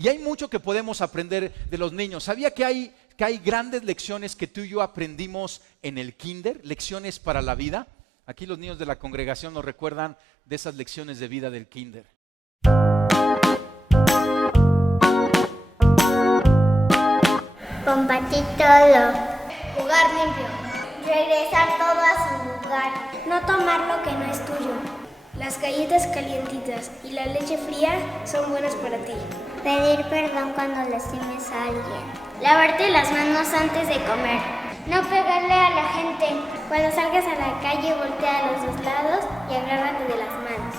Y hay mucho que podemos aprender de los niños. ¿Sabía que hay grandes lecciones que tú y yo aprendimos en el kinder? Lecciones para la vida. Aquí los niños de la congregación nos recuerdan de esas lecciones de vida del kinder. Compartir todo. Jugar limpio. Regresar todo a su lugar. No tomar lo que no es tuyo. Las galletas calientitas y la leche fría son buenas para ti. Pedir perdón cuando lastimes a alguien. Lavarte las manos antes de comer. No pegarle a la gente. Cuando salgas a la calle, voltea a los dos lados y agárrate de las manos.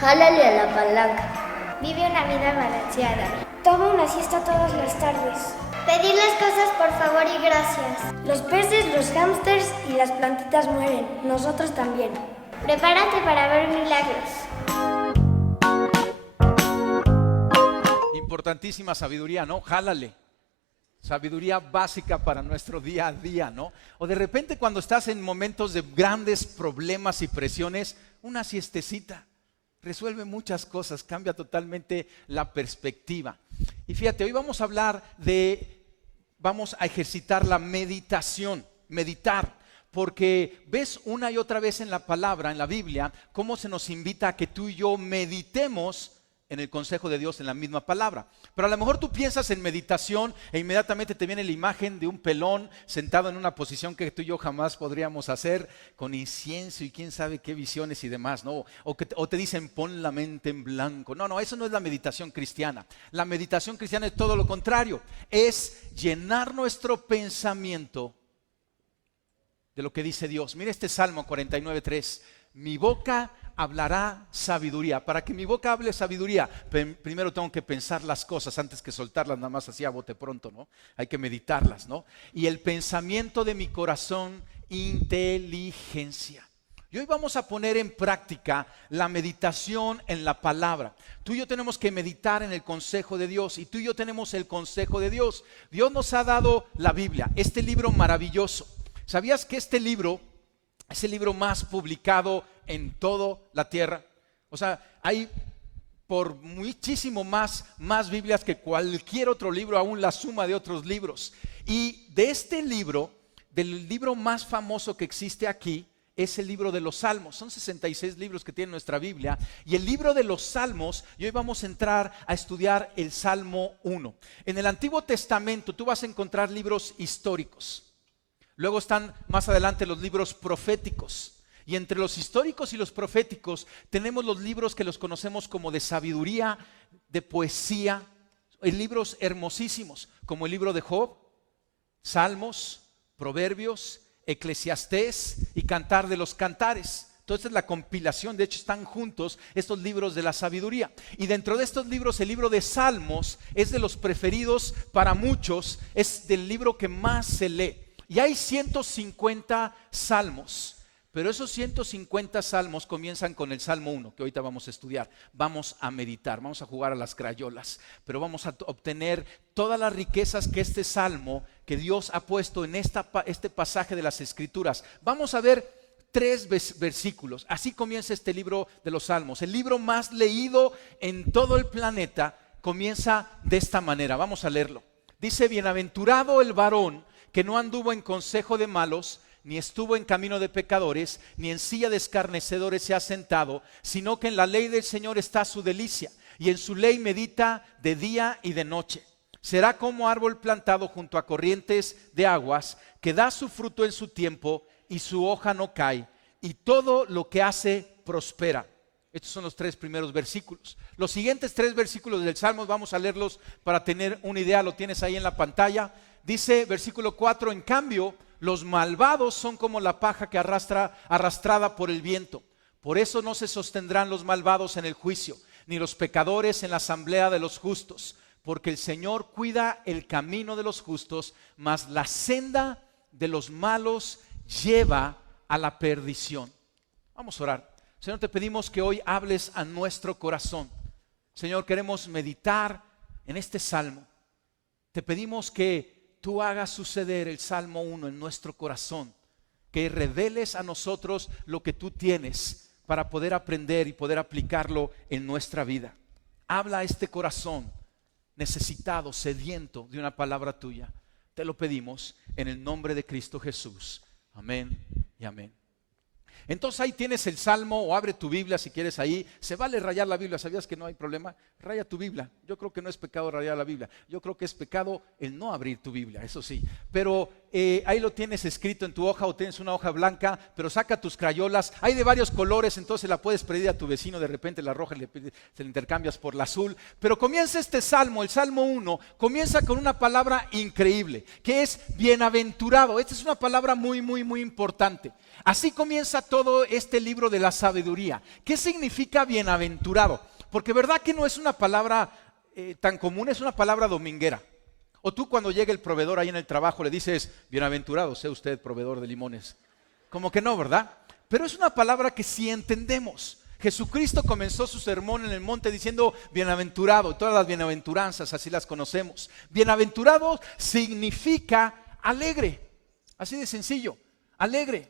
Jálale a la palanca. Vive una vida balanceada. Toma una siesta todas las tardes. Pedir las cosas por favor y gracias. Los peces, los hámsters y las plantitas mueren. Nosotros también. Prepárate para ver milagros. Importantísima sabiduría, ¿no? Jálale. Sabiduría básica para nuestro día a día, ¿no? O de repente cuando estás en momentos de grandes problemas y presiones, una siestecita resuelve muchas cosas, cambia totalmente la perspectiva. Y fíjate, hoy vamos a ejercitar la meditación, meditar. Porque ves una y otra vez en la palabra, en la Biblia, cómo se nos invita a que tú y yo meditemos en el consejo de Dios en la misma palabra. Pero a lo mejor tú piensas en meditación e inmediatamente te viene la imagen de un pelón sentado en una posición que tú y yo jamás podríamos hacer, con incienso y quién sabe qué visiones y demás, ¿no? O te dicen pon la mente en blanco. No, eso no es la meditación cristiana. La meditación cristiana es todo lo contrario, es llenar nuestro pensamiento de lo que dice Dios. Mira este Salmo 49:3. Mi boca hablará sabiduría. Para que mi boca hable sabiduría, primero tengo que pensar las cosas antes que soltarlas nada más así a bote pronto, ¿no? Hay que meditarlas, ¿no? Y el pensamiento de mi corazón, inteligencia. Y hoy vamos a poner en práctica la meditación en la palabra. Tú y yo tenemos que meditar en el consejo de Dios y tú y yo tenemos el consejo de Dios. Dios nos ha dado la Biblia, este libro maravilloso. ¿Sabías que este libro es el libro más publicado en toda la tierra? O sea, hay por muchísimo más Biblias que cualquier otro libro, aún la suma de otros libros. Y de este libro, del libro más famoso que existe aquí, es el libro de los Salmos. Son 66 libros que tiene nuestra Biblia. Y el libro de los Salmos, y hoy vamos a entrar a estudiar el Salmo 1. En el Antiguo Testamento tú vas a encontrar libros históricos. Luego están más adelante los libros proféticos. Y entre los históricos y los proféticos tenemos los libros que los conocemos como de sabiduría, de poesía, libros hermosísimos como el libro de Job, Salmos, Proverbios, Eclesiastés y Cantar de los Cantares. Entonces la compilación, de hecho están juntos estos libros de la sabiduría. Y dentro de estos libros, el libro de Salmos es de los preferidos para muchos, es del libro que más se lee. Y hay 150 salmos, pero esos 150 salmos comienzan con el Salmo 1, que ahorita vamos a estudiar. Vamos a meditar, vamos a jugar a las crayolas, pero vamos a obtener todas las riquezas que este salmo, que Dios ha puesto en este pasaje de las Escrituras. Vamos a ver 3 versículos. Así comienza este libro de los Salmos. El libro más leído en todo el planeta comienza de esta manera. Vamos a leerlo. Dice: bienaventurado el varón que no anduvo en consejo de malos, ni estuvo en camino de pecadores, ni en silla de escarnecedores se ha sentado, sino que en la ley del Señor está su delicia, y en su ley medita de día y de noche. Será como árbol plantado junto a corrientes de aguas, que da su fruto en su tiempo, y su hoja no cae, y todo lo que hace prospera. Estos son los 3 primeros versículos. Los siguientes 3 versículos del Salmo vamos a leerlos para tener una idea. Lo tienes ahí en la pantalla. Dice versículo 4: en cambio, los malvados son como la paja que arrastrada por el viento. Por eso no se sostendrán los malvados en el juicio, ni los pecadores en la asamblea de los justos. Porque el Señor cuida el camino de los justos, mas la senda de los malos lleva a la perdición. Vamos a orar. Señor, te pedimos que hoy hables a nuestro corazón. Señor, queremos meditar en este salmo. Te pedimos que tú hagas suceder el Salmo 1 en nuestro corazón, que reveles a nosotros lo que tú tienes para poder aprender y poder aplicarlo en nuestra vida. Habla a este corazón, necesitado, sediento de una palabra tuya. Te lo pedimos en el nombre de Cristo Jesús. Amén y amén. Entonces ahí tienes el Salmo, o abre tu Biblia si quieres ahí. Se vale rayar la Biblia, ¿sabías que no hay problema? Raya tu Biblia. Yo creo que no es pecado rayar la Biblia. Yo creo que es pecado el no abrir tu Biblia, eso sí. Pero ahí lo tienes escrito en tu hoja, o tienes una hoja blanca, pero saca tus crayolas. Hay de varios colores, entonces la puedes pedir a tu vecino, de repente la roja se la intercambias por la azul. Pero comienza este Salmo, el Salmo 1, comienza con una palabra increíble, que es bienaventurado. Esta es una palabra muy, muy, muy importante. Así comienza todo este libro de la sabiduría. ¿Qué significa bienaventurado? Porque verdad que no es una palabra tan común, es una palabra dominguera. O tú cuando llega el proveedor ahí en el trabajo le dices, bienaventurado sea usted proveedor de limones. Como que no, ¿verdad? Pero es una palabra que sí entendemos. Jesucristo comenzó su sermón en el monte diciendo bienaventurado, todas las bienaventuranzas así las conocemos. Bienaventurado significa alegre, así de sencillo, alegre,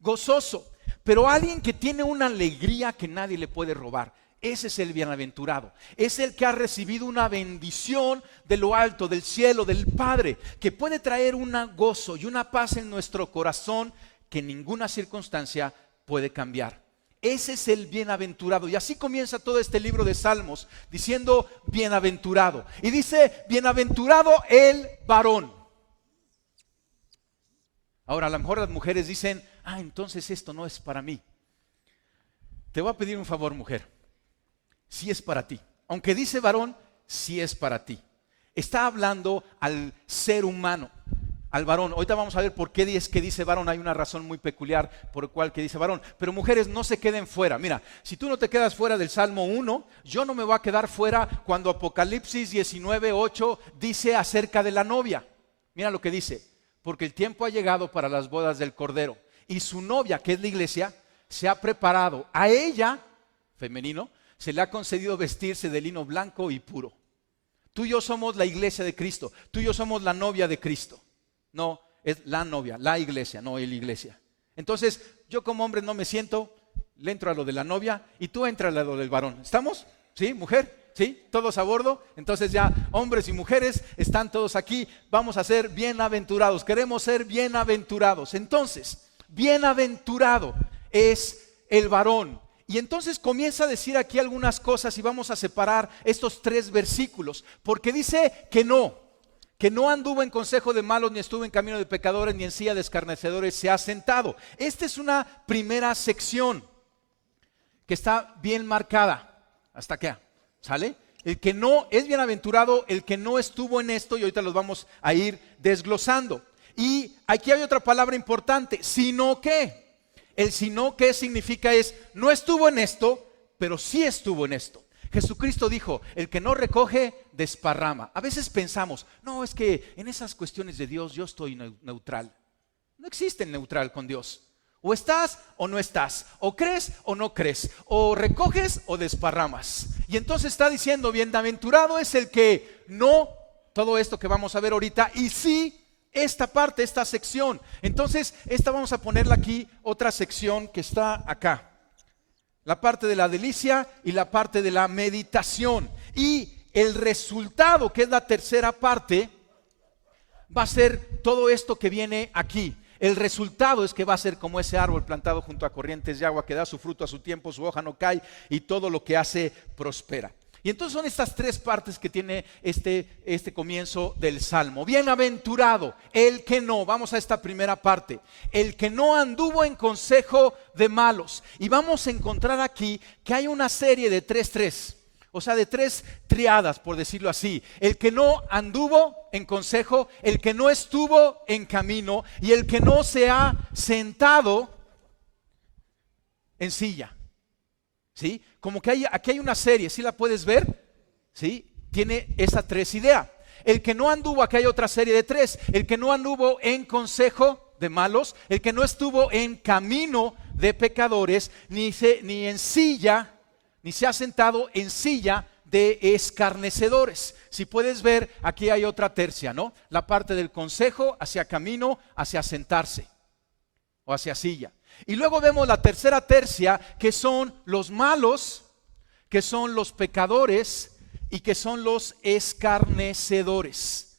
gozoso, pero alguien que tiene una alegría que nadie le puede robar. Ese es el bienaventurado, es el que ha recibido una bendición de lo alto, del cielo, del Padre, que puede traer un gozo y una paz en nuestro corazón que ninguna circunstancia puede cambiar. Ese es el bienaventurado. Y así comienza todo este libro de Salmos diciendo bienaventurado. Y dice bienaventurado el varón. Ahora a lo mejor las mujeres dicen, entonces esto no es para mí. Te voy a pedir un favor, mujer. Sí es para ti. Aunque dice varón, sí es para ti. Está hablando al ser humano, al varón. Ahorita vamos a ver por qué es que dice varón. Hay una razón muy peculiar por la cual que dice varón. Pero mujeres, no se queden fuera. Mira, si tú no te quedas fuera del Salmo 1, yo no me voy a quedar fuera cuando Apocalipsis 19:8 dice acerca de la novia. Mira lo que dice. Porque el tiempo ha llegado para las bodas del Cordero. Y su novia, que es la iglesia, se ha preparado. A ella, femenino, se le ha concedido vestirse de lino blanco y puro. Tú y yo somos la iglesia de Cristo. Tú y yo somos la novia de Cristo. No, es la novia, la iglesia, no la iglesia. Entonces, yo como hombre no me siento, le entro a lo de la novia y tú entras a lo del varón. ¿Estamos? ¿Sí, mujer? ¿Sí? ¿Todos a bordo? Entonces ya hombres y mujeres están todos aquí. Vamos a ser bienaventurados. Queremos ser bienaventurados. Entonces, bienaventurado es el varón. Y entonces comienza a decir aquí algunas cosas y vamos a separar estos 3 versículos. Porque dice que no anduvo en consejo de malos, ni estuvo en camino de pecadores, ni en silla de escarnecedores se ha sentado. Esta es una primera sección que está bien marcada. ¿Hasta acá? ¿Sale? El que no es bienaventurado, el que no estuvo en esto, y ahorita los vamos a ir desglosando. Y aquí hay otra palabra importante, sino que. El sino que significa es, no estuvo en esto, pero sí estuvo en esto. Jesucristo dijo, el que no recoge, desparrama. A veces pensamos, no, es que en esas cuestiones de Dios yo estoy neutral. No existe neutral con Dios. O estás o no estás, o crees o no crees, o recoges o desparramas. Y entonces está diciendo, bienaventurado es el que no, todo esto que vamos a ver ahorita, y sí esta parte, esta sección. Entonces, esta vamos a ponerla aquí, otra sección que está acá. La parte de la delicia y la parte de la meditación. Y el resultado, que es la tercera parte, va a ser todo esto que viene aquí. El resultado es que va a ser como ese árbol plantado junto a corrientes de agua, que da su fruto a su tiempo, su hoja no cae y todo lo que hace prospera. Y entonces son estas 3 partes que tiene este comienzo del Salmo. Bienaventurado, el que no, vamos a esta primera parte, el que no anduvo en consejo de malos. Y vamos a encontrar aquí que hay una serie de 3, o sea, de 3 triadas, por decirlo así. El que no anduvo en consejo, el que no estuvo en camino y el que no se ha sentado en silla. ¿Sí? Como que aquí hay una serie, ¿sí la puedes ver? ¿Sí? Tiene esas 3 ideas. El que no anduvo, aquí hay otra serie de 3. El que no anduvo en consejo de malos, el que no estuvo en camino de pecadores, ni en silla, ni se ha sentado en silla de escarnecedores. Si puedes ver, aquí hay otra tercia, ¿no? La parte del consejo hacia camino, hacia sentarse o hacia silla. Y luego vemos la tercera tercia, que son los malos, que son los pecadores, y que son los escarnecedores.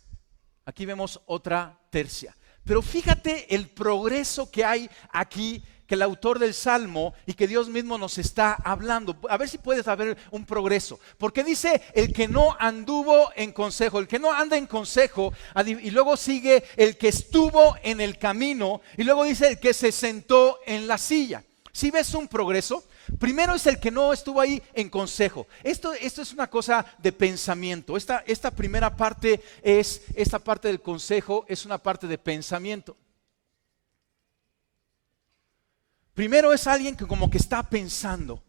Aquí vemos otra tercia. Pero fíjate el progreso que hay aquí, que el autor del Salmo y que Dios mismo nos está hablando. A ver si puedes ver un progreso. Porque dice el que no anduvo en consejo, el que no anda en consejo, y luego sigue el que estuvo en el camino, y luego dice el que se sentó en la silla. ¿Sí ves un progreso? Primero es el que no estuvo ahí en consejo. Esto es una cosa de pensamiento. Esta primera parte esta parte del consejo es una parte de pensamiento. Primero es alguien que como que está pensando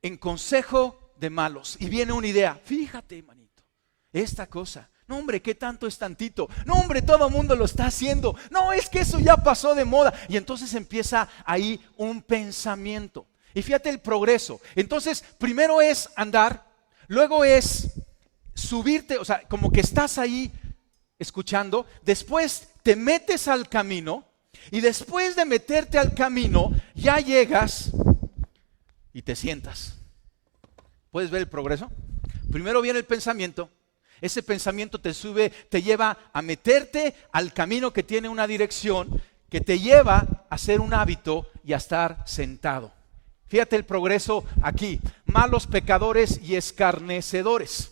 en consejo de malos y viene una idea. Fíjate, manito, esta cosa. No, hombre, ¿qué tanto es tantito? No, hombre, todo el mundo lo está haciendo. No, es que eso ya pasó de moda. Y entonces empieza ahí un pensamiento. Y fíjate el progreso. Entonces, primero es andar, luego es subirte, o sea, como que estás ahí escuchando. Después te metes al camino. Y después de meterte al camino, ya llegas y te sientas. ¿Puedes ver el progreso? Primero viene el pensamiento. Ese pensamiento te sube, te lleva a meterte al camino que tiene una dirección, que te lleva a hacer un hábito y a estar sentado. Fíjate el progreso aquí. Malos, pecadores y escarnecedores.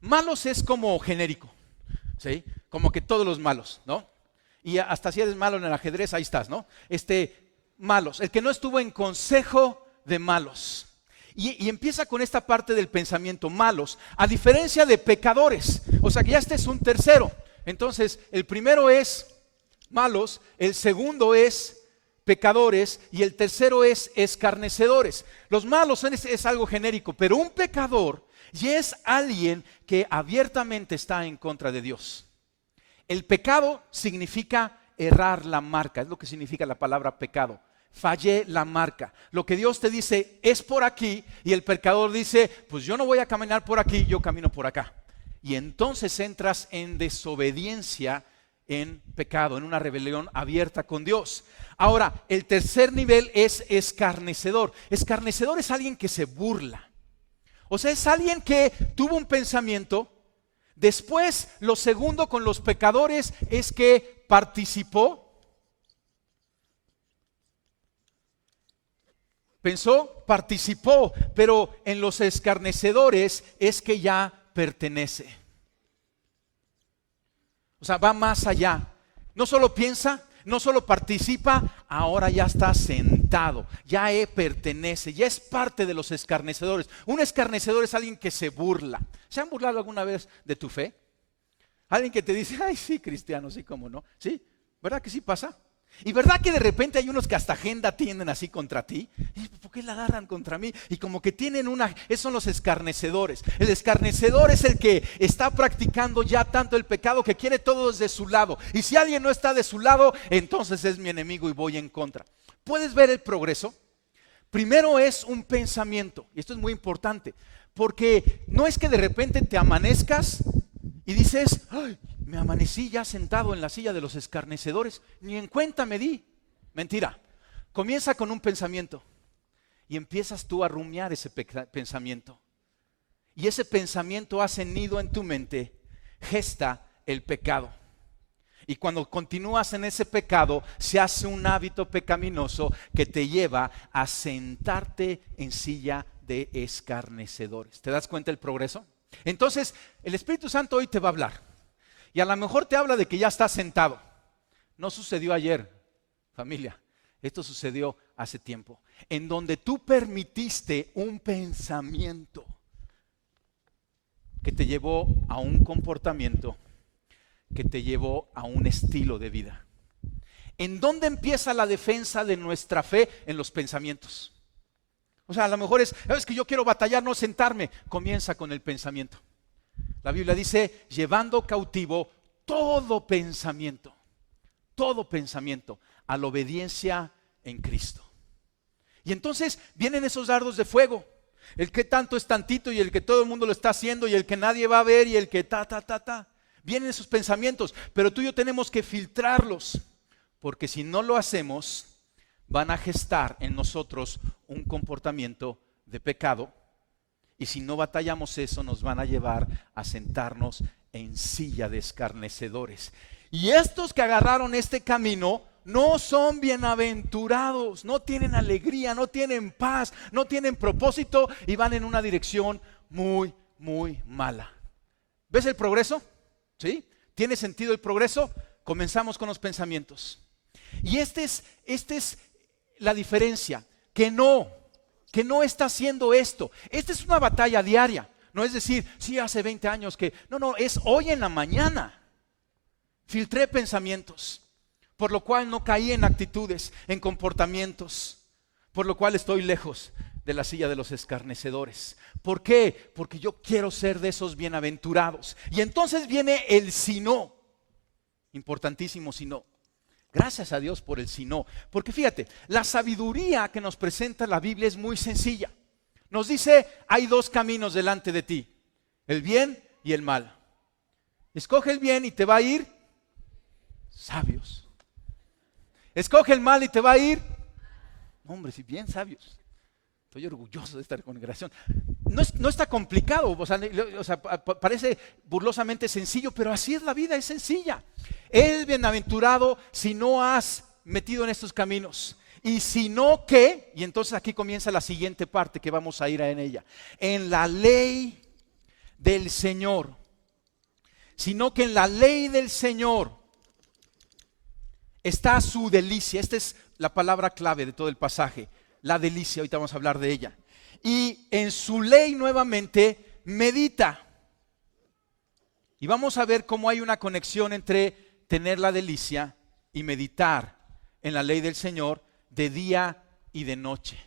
Malos es como genérico, ¿sí? Como que todos los malos, ¿no? Y hasta si eres malo en el ajedrez, ahí estás, ¿no? Malos, el que no estuvo en consejo de malos. Y empieza con esta parte del pensamiento, malos, a diferencia de pecadores. O sea que ya este es un tercero. Entonces, el primero es malos, el segundo es pecadores y el tercero es escarnecedores. Los malos es algo genérico, pero un pecador ya es alguien que abiertamente está en contra de Dios. El pecado significa errar la marca, es lo que significa la palabra pecado. Fallé la marca. Lo que Dios te dice es por aquí y el pecador dice, pues yo no voy a caminar por aquí, yo camino por acá. Y entonces entras en desobediencia, en pecado, en una rebelión abierta con Dios. Ahora, el tercer nivel es escarnecedor. Escarnecedor es alguien que se burla. O sea, es alguien que tuvo un pensamiento. Después, lo segundo con los pecadores es que participó. Pensó, participó, pero en los escarnecedores es que ya pertenece. O sea, va más allá. No solo piensa, no solo participa, ahora ya está sentado, ya pertenece, ya es parte de los escarnecedores. Un escarnecedor es alguien que se burla. ¿Se han burlado alguna vez de tu fe? Alguien que te dice, ay, sí, cristiano, sí, cómo no. ¿Sí? ¿Verdad que sí pasa? Y verdad que de repente hay unos que hasta agenda tienen así contra ti. ¿Por qué la agarran contra mí? Y como que tienen esos son los escarnecedores. El escarnecedor es el que está practicando ya tanto el pecado que quiere todo desde su lado. Y si alguien no está de su lado, entonces es mi enemigo y voy en contra. ¿Puedes ver el progreso? Primero es un pensamiento. Y esto es muy importante. Porque no es que de repente te amanezcas y dices, ay, me amanecí ya sentado en la silla de los escarnecedores, ni en cuenta me di. Mentira. Comienza con un pensamiento y empiezas tú a rumiar ese pensamiento. Y ese pensamiento hace nido en tu mente, gesta el pecado. Y cuando continúas en ese pecado, se hace un hábito pecaminoso que te lleva a sentarte en silla de escarnecedores. ¿Te das cuenta del progreso? Entonces, el Espíritu Santo hoy te va a hablar. Y a lo mejor te habla de que ya estás sentado. No sucedió ayer, familia. Esto sucedió hace tiempo. En donde tú permitiste un pensamiento que te llevó a un comportamiento, que te llevó a un estilo de vida. ¿En dónde empieza la defensa de nuestra fe? En los pensamientos. O sea, a lo mejor es que yo quiero batallar, no sentarme. Comienza con el pensamiento. La Biblia dice, llevando cautivo todo pensamiento a la obediencia en Cristo. Y entonces vienen esos dardos de fuego. El que tanto es tantito y el que todo el mundo lo está haciendo y el que nadie va a ver y el que Vienen esos pensamientos, pero tú y yo tenemos que filtrarlos. Porque si no lo hacemos, van a gestar en nosotros un comportamiento de pecado. Y si no batallamos eso, nos van a llevar a sentarnos en silla de escarnecedores. Y estos que agarraron este camino no son bienaventurados, no tienen alegría, no tienen paz, no tienen propósito y van en una dirección muy, muy mala. ¿Ves el progreso? ¿Sí? ¿Tiene sentido el progreso? Comenzamos con los pensamientos. Y esta es la diferencia, que no está haciendo esto. Esta es una batalla diaria. No es decir, sí, hace 20 años que... No, es hoy en la mañana. Filtré pensamientos, por lo cual no caí en actitudes, en comportamientos, por lo cual estoy lejos de la silla de los escarnecedores. ¿Por qué? Porque yo quiero ser de esos bienaventurados. Y entonces viene el si no. Importantísimo si no. Gracias a Dios por el si no. Porque fíjate, la sabiduría que nos presenta la Biblia es muy sencilla. Nos dice, hay dos caminos delante de ti, el bien y el mal. Escoge el bien y te va a ir sabios. Escoge el mal y te va a ir, hombre, si bien sabios. Estoy orgulloso de esta congregación. No está complicado, o sea, parece burlosamente sencillo, pero así es la vida, es sencilla. Eres bienaventurado si no has metido en estos caminos. Y si no, ¿qué? Y entonces aquí comienza la siguiente parte que vamos a ir en ella. En la ley del Señor. Sino que en la ley del Señor está su delicia. Esta es la palabra clave de todo el pasaje. La delicia, ahorita vamos a hablar de ella. Y en su ley nuevamente medita. Y vamos a ver cómo hay una conexión entre tener la delicia y meditar en la ley del Señor de día y de noche.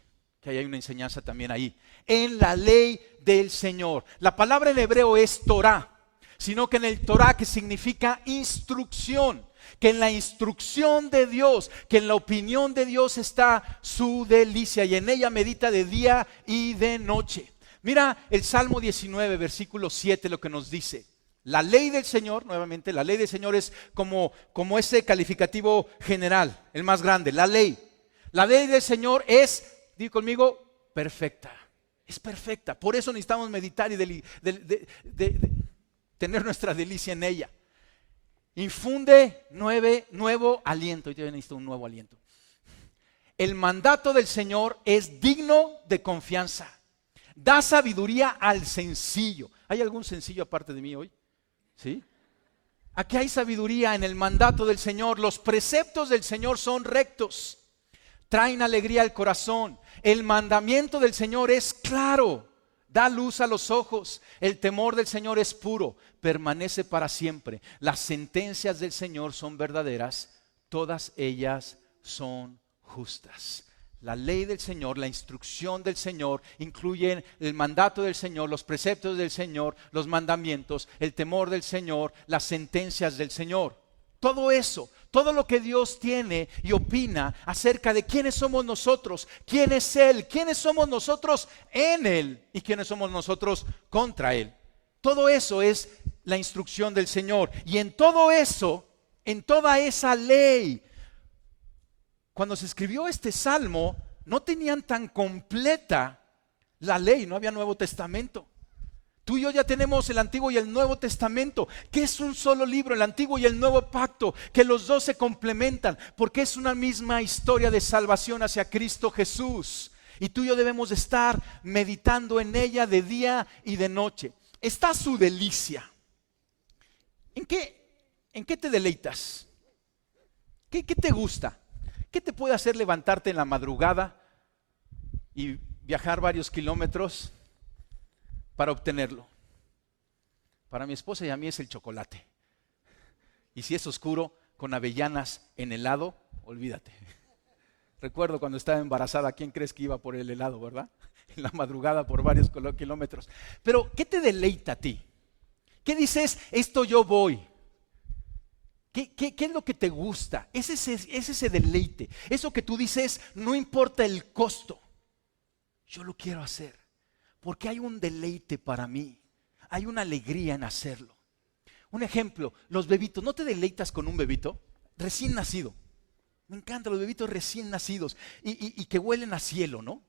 Que hay una enseñanza también ahí. En la ley del Señor. La palabra en hebreo es Torah, sino que en el Torah, que significa instrucción. Que en la instrucción de Dios, que en la opinión de Dios está su delicia y en ella medita de día y de noche. Mira el Salmo 19, versículo 7, lo que nos dice. La ley del Señor, nuevamente, la ley del Señor es como ese calificativo general, el más grande, la ley. La ley del Señor es, di conmigo, perfecta. Es perfecta. Por eso necesitamos meditar y tener nuestra delicia en ella. Infunde nuevo aliento. Yo necesito un nuevo aliento. El mandato del Señor es digno de confianza. Da sabiduría al sencillo. ¿Hay algún sencillo aparte de mí hoy? ¿Sí? Aquí hay sabiduría en el mandato del Señor. Los preceptos del Señor son rectos. Traen alegría al corazón. El mandamiento del Señor es claro. Da luz a los ojos. El temor del Señor es puro. Permanece para siempre. Las sentencias del Señor son verdaderas. Todas ellas son justas. La ley del Señor, la instrucción del Señor incluye el mandato del Señor, los preceptos del Señor, los mandamientos, el temor del Señor, las sentencias del Señor. Todo eso, todo lo que Dios tiene y opina acerca de quiénes somos nosotros, quién es Él, quiénes somos nosotros en Él y quiénes somos nosotros contra Él. Todo eso es la instrucción del Señor. Y en todo eso, en toda esa ley, cuando se escribió este salmo, no tenían tan completa la ley, no había Nuevo Testamento. Tú y yo ya tenemos el Antiguo y el Nuevo Testamento, que es un solo libro, el Antiguo y el Nuevo Pacto, que los dos se complementan, porque es una misma historia de salvación hacia Cristo Jesús. Y tú y yo debemos estar meditando en ella de día y de noche. Está su delicia. ¿En qué te deleitas? ¿Qué te gusta? ¿Qué te puede hacer levantarte en la madrugada y viajar varios kilómetros para obtenerlo? Para mi esposa y a mí es el chocolate. Y si es oscuro, con avellanas en helado, olvídate. Recuerdo cuando estaba embarazada, ¿quién crees que iba por el helado, verdad? En la madrugada por varios kilómetros. Pero, ¿qué te deleita a ti? ¿Qué dices? Esto yo voy. ¿Qué es lo que te gusta? Es ese deleite. Eso que tú dices, no importa el costo. Yo lo quiero hacer. Porque hay un deleite para mí. Hay una alegría en hacerlo. Un ejemplo, los bebitos. ¿No te deleitas con un bebito recién nacido? Me encantan los bebitos recién nacidos y que huelen a cielo, ¿no?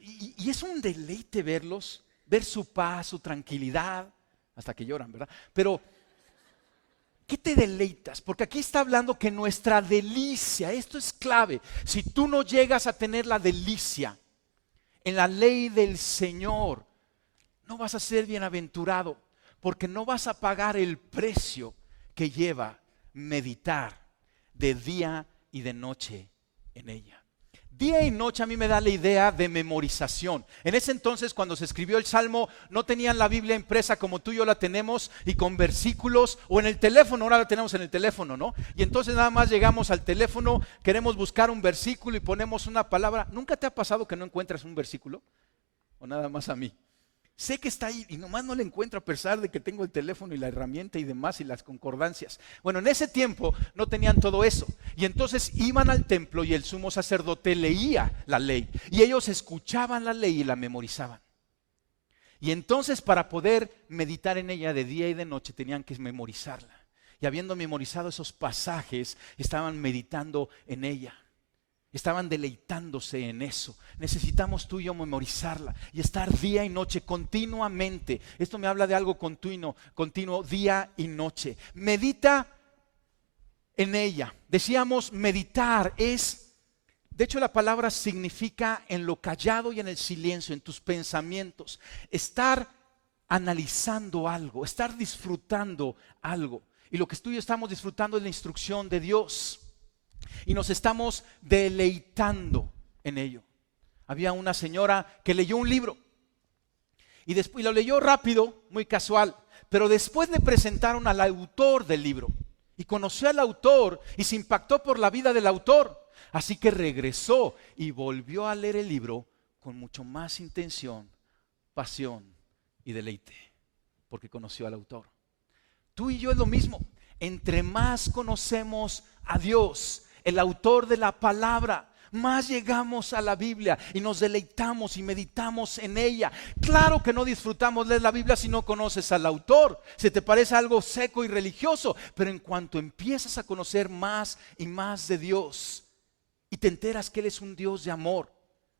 Y es un deleite verlos ver su paz, su tranquilidad, hasta que lloran, ¿verdad? Pero, ¿qué te deleitas? Porque aquí está hablando que nuestra delicia, esto es clave. Si tú no llegas a tener la delicia en la ley del Señor, no vas a ser bienaventurado, porque no vas a pagar el precio que lleva meditar de día y de noche en ella. Día y noche a mí me da la idea de memorización. En ese entonces, cuando se escribió el Salmo, no tenían la Biblia impresa como tú y yo la tenemos, y con versículos, o en el teléfono. Ahora la tenemos en el teléfono, ¿no? Y entonces nada más llegamos al teléfono, queremos buscar un versículo y ponemos una palabra. ¿Nunca te ha pasado que no encuentras un versículo? ¿O nada más a mí? Sé que está ahí y nomás no le encuentro, a pesar de que tengo el teléfono y la herramienta y demás y las concordancias. Bueno, en ese tiempo no tenían todo eso, y entonces iban al templo y el sumo sacerdote leía la ley y ellos escuchaban la ley y la memorizaban. Y entonces, para poder meditar en ella de día y de noche, tenían que memorizarla, y habiendo memorizado esos pasajes, estaban meditando en ella. Estaban deleitándose en eso. Necesitamos tú y yo memorizarla y estar día y noche continuamente. Esto me habla de algo continuo, día y noche. Medita en ella. Decíamos, meditar es, de hecho la palabra significa en lo callado y en el silencio, en tus pensamientos. Estar analizando algo, estar disfrutando algo. Y lo que tú y yo estamos disfrutando es la instrucción de Dios. Y nos estamos deleitando en ello. Había una señora que leyó un libro y después lo leyó rápido, muy casual, pero después le presentaron al autor del libro y conoció al autor y se impactó por la vida del autor. Así que regresó y volvió a leer el libro con mucho más intención, pasión y deleite, porque conoció al autor. Tú y yo es lo mismo. Entre más conocemos a Dios, el autor de la palabra, más llegamos a la Biblia y nos deleitamos y meditamos en ella. Claro que no disfrutamos leer la Biblia si no conoces al autor. Se te parece algo seco y religioso, pero en cuanto empiezas a conocer más y más de Dios y te enteras que Él es un Dios de amor,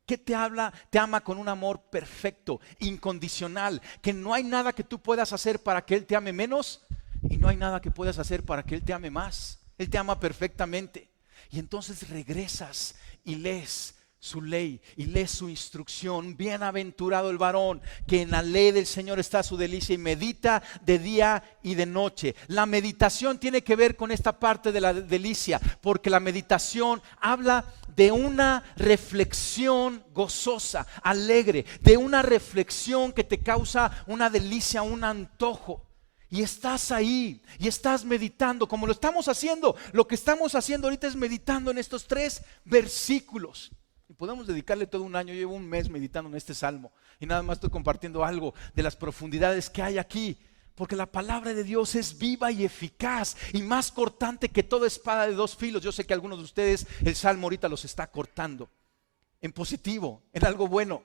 que te ama con un amor perfecto, incondicional, que no hay nada que tú puedas hacer para que Él te ame menos y no hay nada que puedas hacer para que Él te ame más. Él te ama perfectamente. Y entonces regresas y lees su ley y lees su instrucción. Bienaventurado el varón que en la ley del Señor está su delicia y medita de día y de noche. La meditación tiene que ver con esta parte de la delicia, porque la meditación habla de una reflexión gozosa, alegre, de una reflexión que te causa una delicia, un antojo. Y estás ahí y estás meditando como lo estamos haciendo. Lo que estamos haciendo ahorita es meditando en estos 3 versículos. Y podemos dedicarle todo un año. Yo llevo un mes meditando en este salmo y nada más estoy compartiendo algo de las profundidades que hay aquí. Porque la palabra de Dios es viva y eficaz y más cortante que toda espada de 2 filos. Yo sé que algunos de ustedes el salmo ahorita los está cortando en positivo, en algo bueno.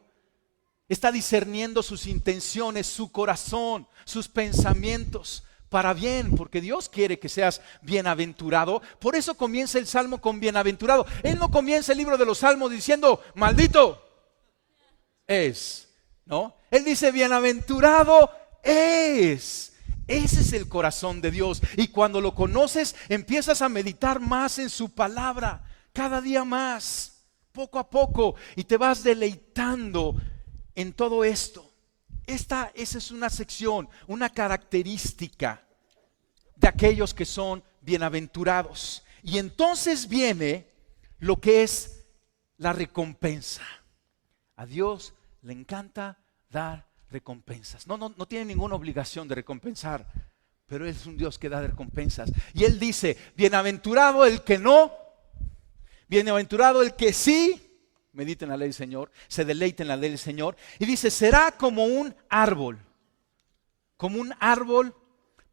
Está discerniendo sus intenciones, su corazón, sus pensamientos para bien, porque Dios quiere que seas bienaventurado. Por eso comienza el salmo con bienaventurado. Él no comienza el libro de los salmos diciendo maldito es, ¿no? Él dice bienaventurado es. Ese es el corazón de Dios. Y cuando lo conoces, empiezas a meditar más en su palabra, cada día más, poco a poco, y te vas deleitando en todo esto. Esa es una sección, una característica de aquellos que son bienaventurados. Y entonces viene lo que es la recompensa. A Dios le encanta dar recompensas. No tiene ninguna obligación de recompensar, pero Él es un Dios que da recompensas. Y Él dice, bienaventurado el que no, bienaventurado el que sí medita en la ley del Señor, se deleita en la ley del Señor. Y dice, será como un árbol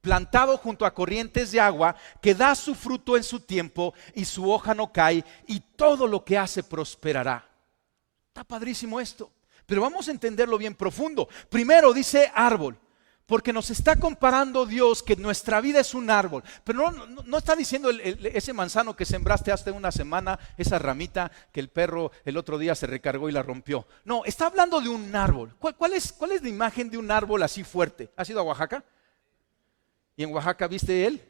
plantado junto a corrientes de agua, que da su fruto en su tiempo y su hoja no cae, y todo lo que hace prosperará. Está padrísimo esto, pero vamos a entenderlo bien profundo. Primero dice árbol, Porque nos está comparando Dios que nuestra vida es un árbol. Pero no está diciendo ese manzano que sembraste hace una semana, esa ramita que el perro el otro día se recargó y la rompió. No, está hablando de un árbol. ¿Cuál es la imagen de un árbol así fuerte? ¿Has ido a Oaxaca? ¿Y en Oaxaca viste él?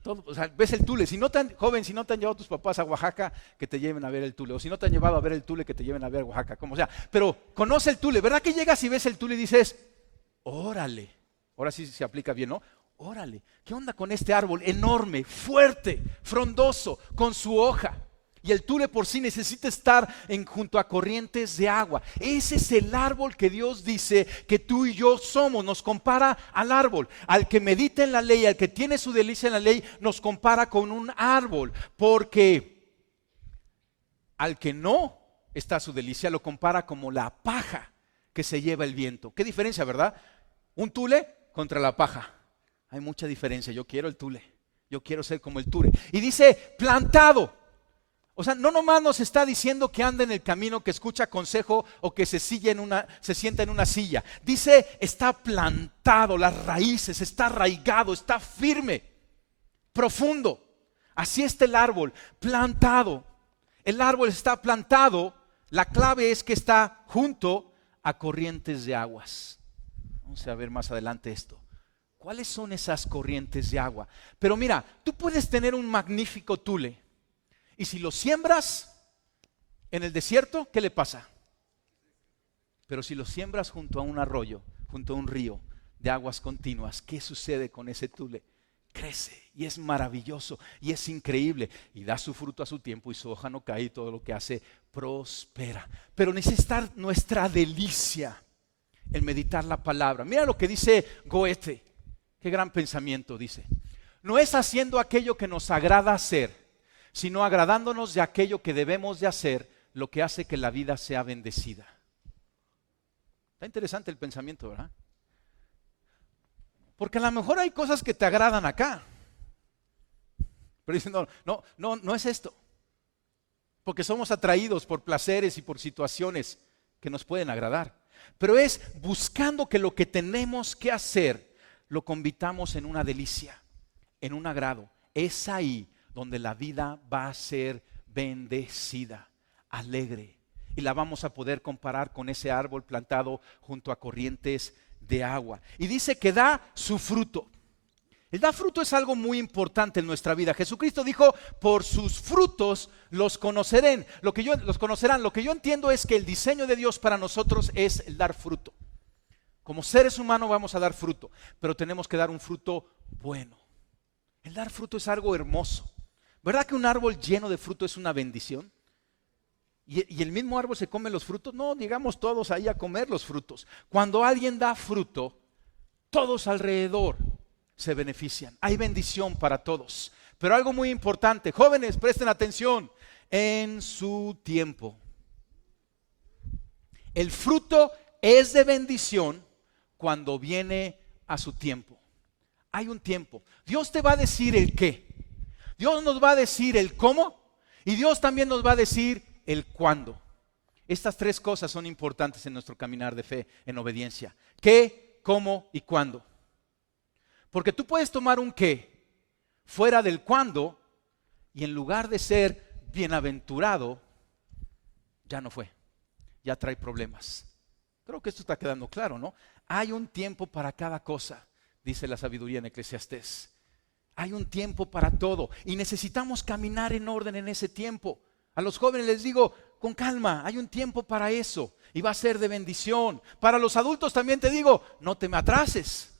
Todo, o sea, ves el tule. Si no te han llevado tus papás a Oaxaca, que te lleven a ver el tule. O si no te han llevado a ver el tule, que te lleven a ver Oaxaca. Como sea. Pero conoce el tule. ¿Verdad que llegas y ves el tule y dices, órale? Ahora sí se aplica bien, ¿no? Órale. ¿Qué onda con este árbol enorme, fuerte, frondoso, con su hoja? Y el tule por sí necesita estar junto a corrientes de agua. Ese es el árbol que Dios dice que tú y yo somos. Nos compara al árbol. Al que medita en la ley, al que tiene su delicia en la ley, nos compara con un árbol. Porque al que no está su delicia, lo compara como la paja que se lleva el viento. ¿Qué diferencia, verdad? Un tule contra la paja. Hay mucha diferencia. Yo quiero el tule. Yo quiero ser como el tule. Y dice plantado. O sea, no nomás nos está diciendo que anda en el camino, que escucha consejo o que se sienta en una silla. Dice, está plantado, las raíces, está arraigado, está firme, profundo. Así está el árbol, plantado. El árbol está plantado, la clave es que está junto a corrientes de aguas. Vamos a ver más adelante esto. ¿Cuáles son esas corrientes de agua? Pero mira, tú puedes tener un magnífico tule. Y si lo siembras en el desierto, ¿qué le pasa? Pero si lo siembras junto a un arroyo, junto a un río de aguas continuas, ¿qué sucede con ese tule? Crece y es maravilloso y es increíble y da su fruto a su tiempo y su hoja no cae y todo lo que hace prospera. Pero necesita nuestra delicia en meditar la palabra. Mira lo que dice Goethe, qué gran pensamiento dice. No es haciendo aquello que nos agrada hacer, sino agradándonos de aquello que debemos de hacer, lo que hace que la vida sea bendecida. Está interesante el pensamiento, ¿verdad? Porque a lo mejor hay cosas que te agradan acá, pero dicen, no es esto. Porque somos atraídos por placeres y por situaciones que nos pueden agradar. Pero es buscando que lo que tenemos que hacer, lo convirtamos en una delicia, en un agrado. Es ahí donde la vida va a ser bendecida, alegre. Y la vamos a poder comparar con ese árbol plantado junto a corrientes de agua. Y dice que da su fruto. El dar fruto es algo muy importante en nuestra vida. Jesucristo dijo, por sus frutos los conocerán. Lo que yo entiendo es que el diseño de Dios para nosotros es el dar fruto. Como seres humanos vamos a dar fruto, pero tenemos que dar un fruto bueno. El dar fruto es algo hermoso. ¿Verdad que un árbol lleno de fruto es una bendición? ¿Y el mismo árbol se come los frutos? No, llegamos todos ahí a comer los frutos. Cuando alguien da fruto, todos alrededor se benefician. Hay bendición para todos. Pero algo muy importante, jóvenes, presten atención, en su tiempo. El fruto es de bendición cuando viene a su tiempo. Hay un tiempo. Dios te va a decir el qué. Dios nos va a decir el cómo y Dios también nos va a decir el cuándo. Estas tres cosas son importantes en nuestro caminar de fe, en obediencia. ¿Qué, cómo y cuándo? Porque tú puedes tomar un qué fuera del cuándo y en lugar de ser bienaventurado, ya no fue, ya trae problemas. Creo que esto está quedando claro, ¿no? Hay un tiempo para cada cosa, dice la sabiduría en Eclesiastés. Hay un tiempo para todo y necesitamos caminar en orden en ese tiempo. A los jóvenes les digo, con calma, hay un tiempo para eso y va a ser de bendición. Para los adultos también te digo, no te me atrases.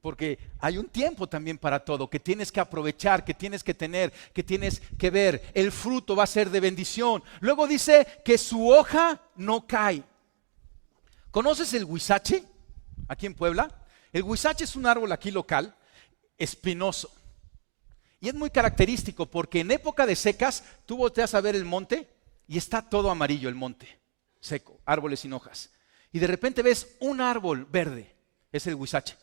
Porque hay un tiempo también para todo, que tienes que aprovechar, que tienes que tener, que tienes que ver. El fruto va a ser de bendición. Luego dice que su hoja no cae. ¿Conoces el huizache aquí en Puebla? El huizache es un árbol aquí local, espinoso. Y es muy característico porque en época de secas tú volteas a ver el monte y está todo amarillo el monte, seco, árboles sin hojas. Y de repente ves un árbol verde, es el huizache.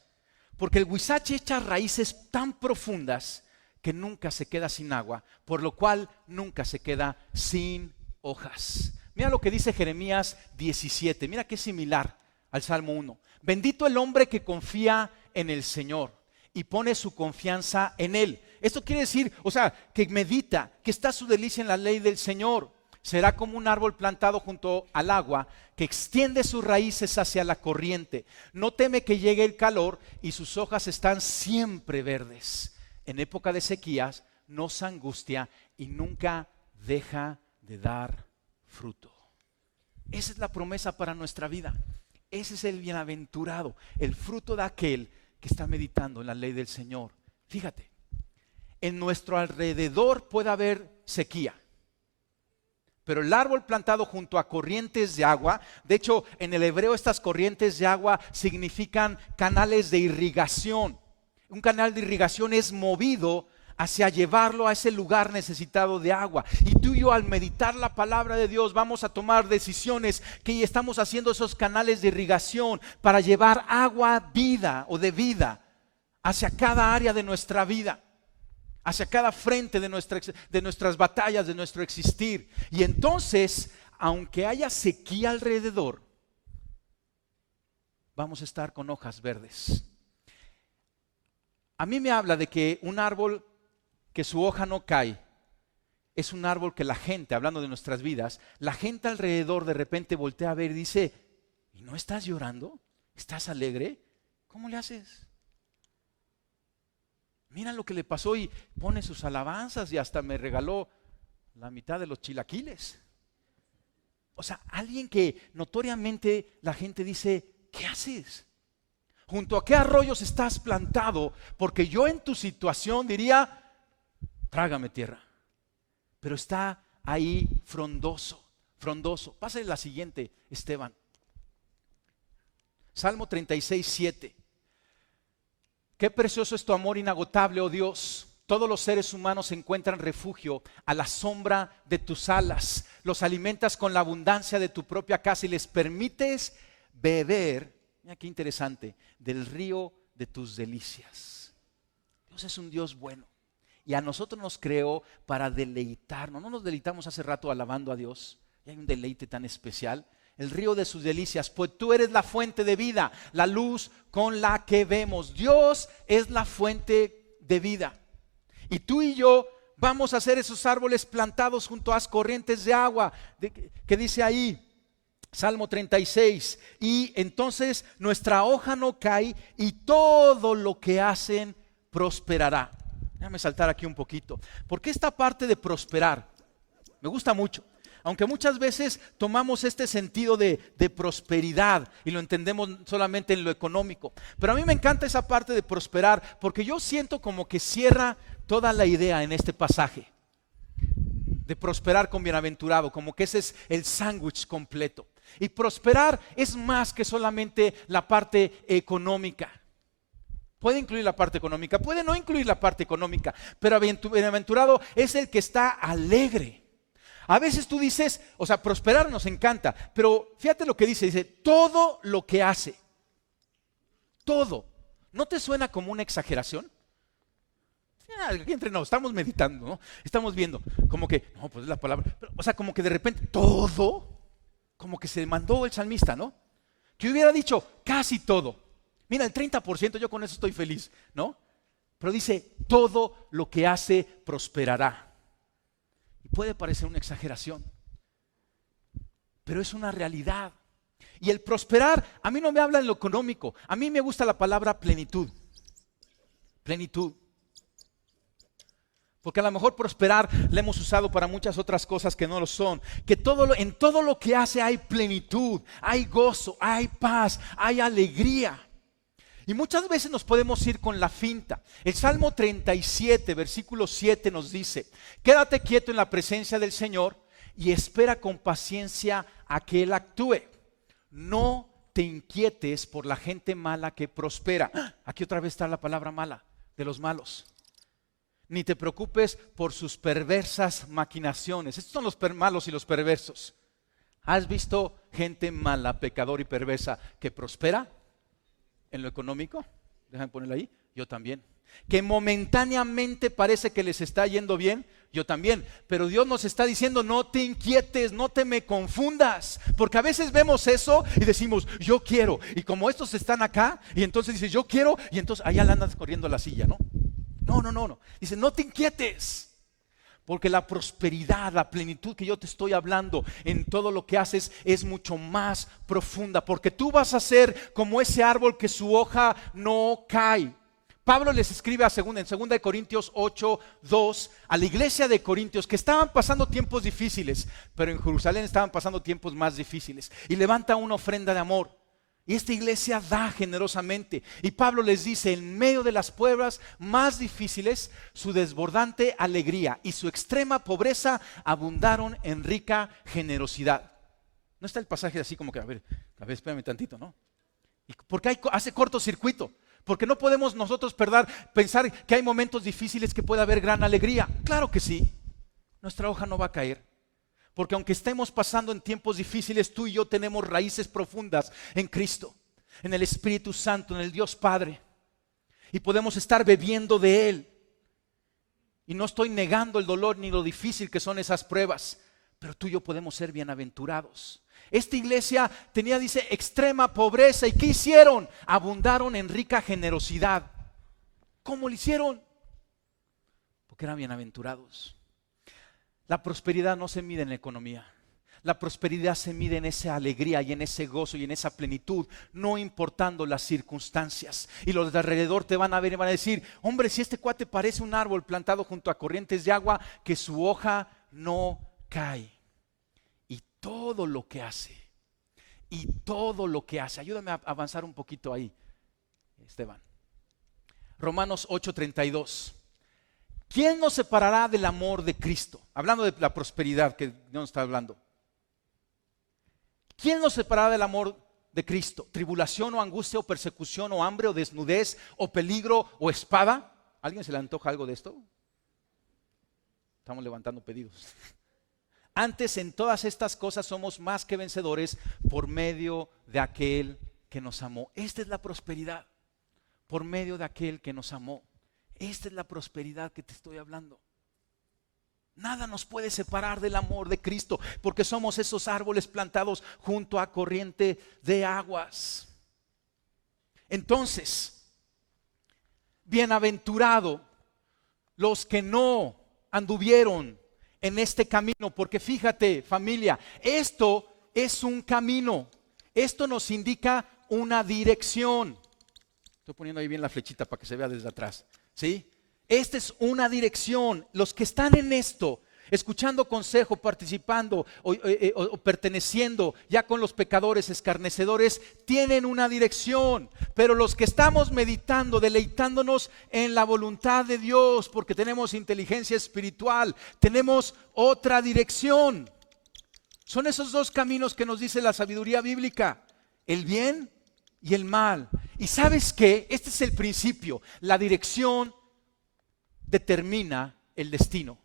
Porque el huizache echa raíces tan profundas que nunca se queda sin agua, por lo cual nunca se queda sin hojas. Mira lo que dice Jeremías 17, mira qué similar al Salmo 1. Bendito el hombre que confía en el Señor y pone su confianza en Él. Esto quiere decir, o sea, que medita, que está su delicia en la ley del Señor. Será como un árbol plantado junto al agua, que extiende sus raíces hacia la corriente. No teme que llegue el calor y sus hojas están siempre verdes. En época de sequías no se angustia y nunca deja de dar fruto. Esa es la promesa para nuestra vida. Ese es el bienaventurado, el fruto de aquel que está meditando en la ley del Señor. Fíjate, en nuestro alrededor puede haber sequía, pero el árbol plantado junto a corrientes de agua, de hecho en el hebreo estas corrientes de agua significan canales de irrigación. Un canal de irrigación es movido hacia llevarlo a ese lugar necesitado de agua. Y tú y yo, al meditar la palabra de Dios, vamos a tomar decisiones que estamos haciendo esos canales de irrigación para llevar agua, vida o de vida hacia cada área de nuestra vida, hacia cada frente de nuestras batallas, de nuestro existir. Y entonces, aunque haya sequía alrededor, vamos a estar con hojas verdes. A mí me habla de que un árbol que su hoja no cae es un árbol que la gente, hablando de nuestras vidas, la gente alrededor de repente voltea a ver y dice: ¿y no estás llorando? ¿Estás alegre? ¿Cómo le haces? Mira lo que le pasó, y pone sus alabanzas y hasta me regaló la mitad de los chilaquiles. O sea, alguien que notoriamente la gente dice: ¿qué haces? ¿Junto a qué arroyos estás plantado? Porque yo en tu situación diría: trágame tierra. Pero está ahí frondoso, frondoso. Pásale la siguiente, Esteban. Salmo 36, 7. Qué precioso es tu amor inagotable, oh Dios. Todos los seres humanos encuentran refugio a la sombra de tus alas. Los alimentas con la abundancia de tu propia casa y les permites beber, mira qué interesante, del río de tus delicias. Dios es un Dios bueno. Y a nosotros nos creó para deleitarnos. No nos deleitamos hace rato alabando a Dios. Y hay un deleite tan especial. El río de sus delicias, pues tú eres la fuente de vida, la luz con la que vemos. Dios es la fuente de vida. Y tú y yo vamos a ser esos árboles plantados junto a las corrientes de agua. ¿Qué dice ahí? Salmo 36. Y entonces nuestra hoja no cae y todo lo que hacen prosperará. Déjame saltar aquí un poquito, porque esta parte de prosperar me gusta mucho. Aunque muchas veces tomamos este sentido de prosperidad y lo entendemos solamente en lo económico. Pero a mí me encanta esa parte de prosperar, porque yo siento como que cierra toda la idea en este pasaje. De prosperar con bienaventurado, como que ese es el sándwich completo. Y prosperar es más que solamente la parte económica. Puede incluir la parte económica, puede no incluir la parte económica, pero bienaventurado es el que está alegre. A veces tú dices, o sea, prosperar nos encanta, pero fíjate lo que dice todo lo que hace, todo. ¿No te suena como una exageración? Aquí entre nos, estamos meditando, ¿no? Estamos viendo, como que, no, pues es la palabra, pero, o sea, como que de repente todo, como que se mandó el salmista, ¿no? Que hubiera dicho casi todo. Mira, el 30%, yo con eso estoy feliz, ¿no? Pero dice, todo lo que hace prosperará. Y puede parecer una exageración, pero es una realidad. Y el prosperar, a mí no me habla en lo económico, a mí me gusta la palabra plenitud. Plenitud. Porque a lo mejor prosperar la hemos usado para muchas otras cosas que no lo son. Que en todo lo que hace hay plenitud, hay gozo, hay paz, hay alegría. Y muchas veces nos podemos ir con la finta. El Salmo 37, versículo 7 nos dice: quédate quieto en la presencia del Señor y espera con paciencia a que Él actúe. No te inquietes por la gente mala que prospera. Aquí otra vez está la palabra mala, de los malos. Ni te preocupes por sus perversas maquinaciones. Estos son los malos y los perversos. ¿Has visto gente mala, pecadora y perversa que prospera? En lo económico, déjame ponerlo ahí, yo también. Que momentáneamente parece que les está yendo bien, yo también, pero Dios nos está diciendo: no te inquietes, no te me confundas, porque a veces vemos eso y decimos: yo quiero, y como estos están acá, y entonces dices: yo quiero, y entonces allá le andas corriendo a la silla, ¿no? No, dice: no te inquietes, porque la prosperidad, la plenitud que yo te estoy hablando en todo lo que haces es mucho más profunda, porque tú vas a ser como ese árbol que su hoja no cae. Pablo les escribe en 2 Corintios 8:2 a la iglesia de Corintios, que estaban pasando tiempos difíciles, pero en Jerusalén estaban pasando tiempos más difíciles, y levanta una ofrenda de amor. Y esta iglesia da generosamente. Y Pablo les dice: en medio de las pruebas más difíciles, su desbordante alegría y su extrema pobreza abundaron en rica generosidad. No está el pasaje así como que, a ver, espérame tantito, ¿no? Porque hace cortocircuito. Porque no podemos nosotros pensar que hay momentos difíciles que puede haber gran alegría. Claro que sí, nuestra hoja no va a caer. Porque aunque estemos pasando en tiempos difíciles, tú y yo tenemos raíces profundas en Cristo, en el Espíritu Santo, en el Dios Padre. Y podemos estar bebiendo de Él. Y no estoy negando el dolor ni lo difícil que son esas pruebas, pero tú y yo podemos ser bienaventurados. Esta iglesia tenía, dice, extrema pobreza. ¿Y qué hicieron? Abundaron en rica generosidad. ¿Cómo lo hicieron? Porque eran bienaventurados. La prosperidad no se mide en la economía. La prosperidad se mide en esa alegría y en ese gozo y en esa plenitud, no importando las circunstancias. Y los de alrededor te van a ver y van a decir: hombre, si este cuate parece un árbol plantado junto a corrientes de agua, que su hoja no cae. Y todo lo que hace, ayúdame a avanzar un poquito ahí, Esteban. Romanos 8:32. ¿Quién nos separará del amor de Cristo? Hablando de la prosperidad que Dios nos está hablando. ¿Quién nos separará del amor de Cristo? ¿Tribulación o angustia o persecución o hambre o desnudez o peligro o espada? ¿Alguien se le antoja algo de esto? Estamos levantando pedidos. Antes, en todas estas cosas somos más que vencedores por medio de aquel que nos amó. Esta es la prosperidad, por medio de aquel que nos amó. Esta es la prosperidad que te estoy hablando. Nada nos puede separar del amor de Cristo, porque somos esos árboles plantados junto a corriente de aguas. Entonces, bienaventurado los que no anduvieron en este camino, porque fíjate, familia, esto es un camino. Esto nos indica una dirección. Estoy poniendo ahí bien la flechita para que se vea desde atrás. ¿Sí? Esta es una dirección. Los que están en esto, escuchando consejo, participando o perteneciendo ya con los pecadores escarnecedores, tienen una dirección. Pero los que estamos meditando, deleitándonos en la voluntad de Dios, porque tenemos inteligencia espiritual, tenemos otra dirección. Son esos dos caminos que nos dice la sabiduría bíblica: el bien y el mal. Y ¿sabes qué? Este es el principio. La dirección determina el destino.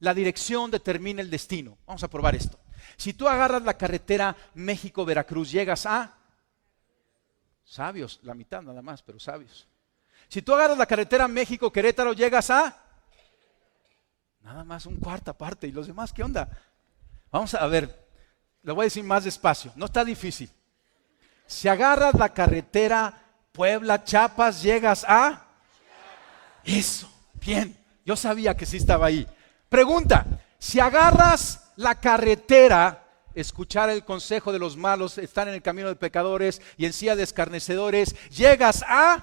La dirección determina el destino. Vamos a probar esto. Si tú agarras la carretera México-Veracruz, llegas a sabios, la mitad nada más, pero sabios. Si tú agarras la carretera México-Querétaro, llegas a nada más un cuarta parte. ¿Y los demás qué onda? Vamos a ver, lo voy a decir más despacio, no está difícil. Si agarras la carretera Puebla-Chiapas, llegas a eso. Bien, yo sabía que sí estaba ahí. Pregunta: si agarras la carretera, escuchar el consejo de los malos, estar en el camino de pecadores y en silla de escarnecedores, llegas a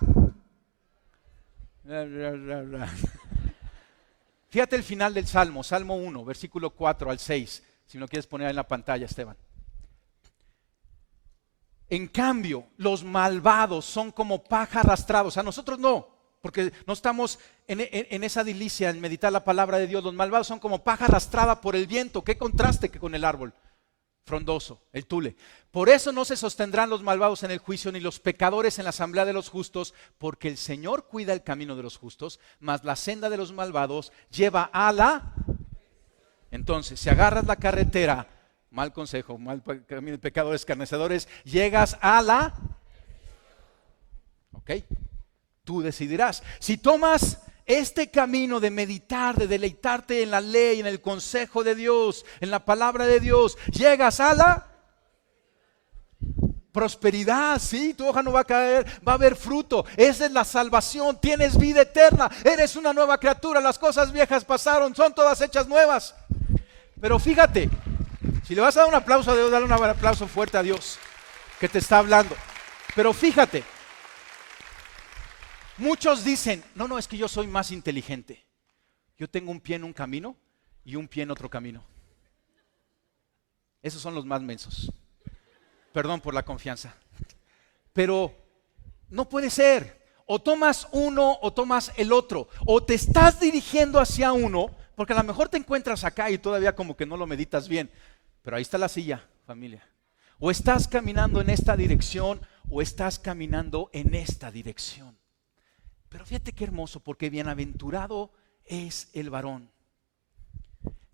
fíjate el final del Salmo, Salmo 1, versículo 4 al 6, si me lo quieres poner en la pantalla, Esteban. En cambio, los malvados son como paja arrastrada. O sea, nosotros no, porque no estamos en esa delicia en meditar la palabra de Dios. Los malvados son como paja arrastrada por el viento. ¿Qué contraste que con el árbol frondoso, el tule? Por eso no se sostendrán los malvados en el juicio, ni los pecadores en la asamblea de los justos, porque el Señor cuida el camino de los justos, mas la senda de los malvados lleva a la... Entonces, si agarras la carretera, mal consejo, mal camino de pecadores escarnecedores, llegas a la... Ok, tú decidirás. Si tomas este camino de meditar, de deleitarte en la ley, en el consejo de Dios, en la palabra de Dios, llegas a la prosperidad. Sí, tu hoja no va a caer, va a haber fruto. Esa es la salvación, tienes vida eterna, eres una nueva criatura, las cosas viejas pasaron, son todas hechas nuevas. Pero fíjate, si le vas a dar un aplauso a Dios, dale un aplauso fuerte a Dios que te está hablando. Pero fíjate, muchos dicen, no, es que yo soy más inteligente. Yo tengo un pie en un camino y un pie en otro camino. Esos son los más mensos. Perdón por la confianza. Pero no puede ser. O tomas uno o tomas el otro. O te estás dirigiendo hacia uno, porque a lo mejor te encuentras acá y todavía como que no lo meditas bien. Pero ahí está la silla, familia. O estás caminando en esta dirección o estás caminando en esta dirección. Pero fíjate qué hermoso, porque bienaventurado es el varón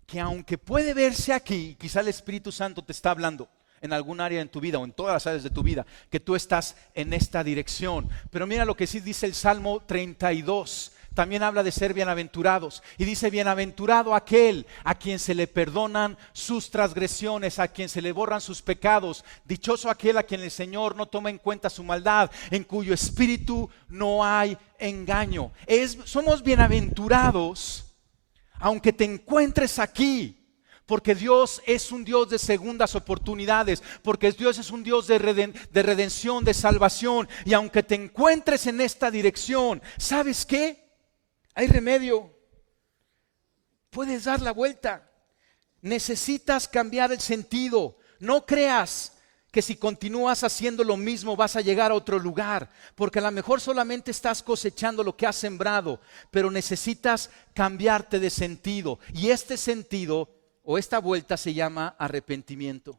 que aunque puede verse aquí, quizá el Espíritu Santo te está hablando en algún área en tu vida o en todas las áreas de tu vida, que tú estás en esta dirección. Pero mira lo que sí dice el Salmo 32. También habla de ser bienaventurados. Y dice, bienaventurado aquel a quien se le perdonan sus transgresiones, a quien se le borran sus pecados. Dichoso aquel a quien el Señor no toma en cuenta su maldad, en cuyo espíritu no hay engaño. Somos bienaventurados aunque te encuentres aquí. Porque Dios es un Dios de segundas oportunidades, porque Dios es un Dios de redención, de salvación. Y aunque te encuentres en esta dirección, ¿sabes qué? Hay remedio. Puedes dar la vuelta. Necesitas cambiar el sentido. No creas que si continúas haciendo lo mismo vas a llegar a otro lugar, porque a lo mejor solamente estás cosechando lo que has sembrado, pero necesitas cambiarte de sentido. Y este sentido o esta vuelta se llama arrepentimiento.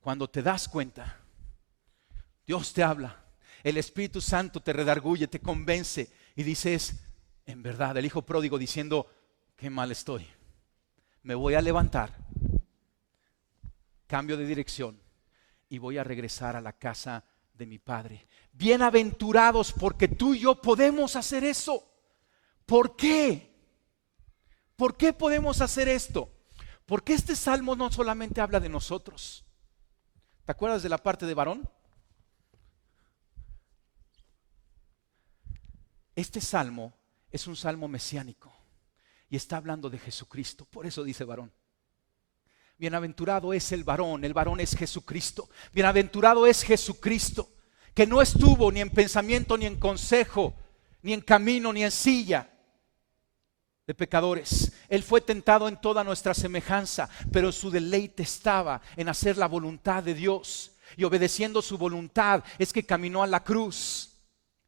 Cuando te das cuenta, Dios te habla, el Espíritu Santo te redarguye, te convence y dices, en verdad, el hijo pródigo diciendo, qué mal estoy, me voy a levantar, cambio de dirección y voy a regresar a la casa de mi Padre. Bienaventurados, porque tú y yo podemos hacer eso. ¿Por qué? ¿Por qué podemos hacer esto? Porque este salmo no solamente habla de nosotros. ¿Te acuerdas de la parte de varón? Este salmo es un salmo mesiánico y está hablando de Jesucristo. Por eso dice varón. Bienaventurado es el varón es Jesucristo. Bienaventurado es Jesucristo, que no estuvo ni en pensamiento, ni en consejo, ni en camino, ni en silla de pecadores. Él fue tentado en toda nuestra semejanza, pero su deleite estaba en hacer la voluntad de Dios. Y obedeciendo su voluntad es que caminó a la cruz,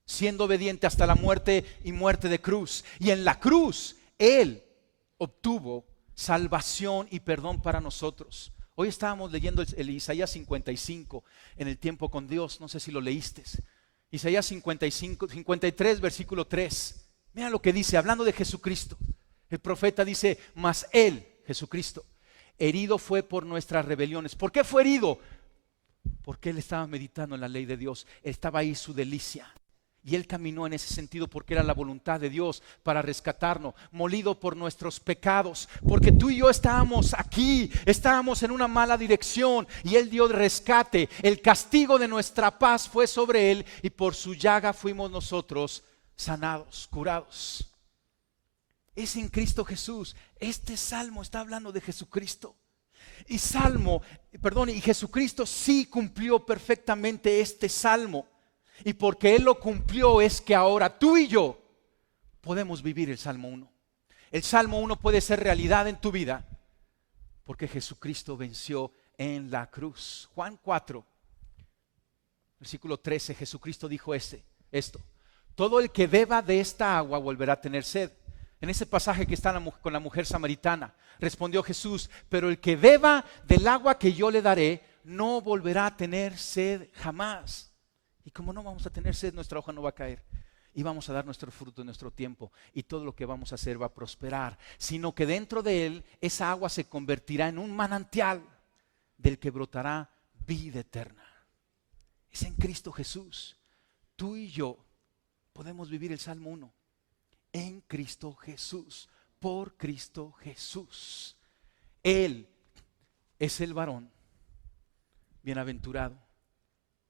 siendo obediente hasta la muerte y muerte de cruz. Y en la cruz Él obtuvo salvación y perdón para nosotros. Hoy estábamos leyendo el Isaías 55 en el tiempo con Dios. No sé si lo leíste. Isaías 53 versículo 3. Mira lo que dice, hablando de Jesucristo. El profeta dice, mas Él, Jesucristo, herido fue por nuestras rebeliones. ¿Por qué fue herido? Porque Él estaba meditando en la ley de Dios. Estaba ahí su delicia. Y Él caminó en ese sentido porque era la voluntad de Dios para rescatarnos. Molido por nuestros pecados. Porque tú y yo estábamos aquí, estábamos en una mala dirección. Y Él dio rescate. El castigo de nuestra paz fue sobre Él. Y por su llaga fuimos nosotros sanados, curados. Es en Cristo Jesús. Este salmo está hablando de Jesucristo. Y Jesucristo sí cumplió perfectamente este salmo. Y porque Él lo cumplió es que ahora tú y yo podemos vivir el Salmo 1. El Salmo 1 puede ser realidad en tu vida porque Jesucristo venció en la cruz. Juan 4, versículo 13, Jesucristo dijo esto. Todo el que beba de esta agua volverá a tener sed. En ese pasaje que está con la mujer samaritana, respondió Jesús, pero el que beba del agua que yo le daré, no volverá a tener sed jamás. Y como no vamos a tener sed, nuestra hoja no va a caer. Y vamos a dar nuestro fruto en nuestro tiempo. Y todo lo que vamos a hacer va a prosperar. Sino que dentro de él, esa agua se convertirá en un manantial del que brotará vida eterna. Es en Cristo Jesús. tú y yo podemos vivir el Salmo 1. En Cristo Jesús, por Cristo Jesús. Él es el varón bienaventurado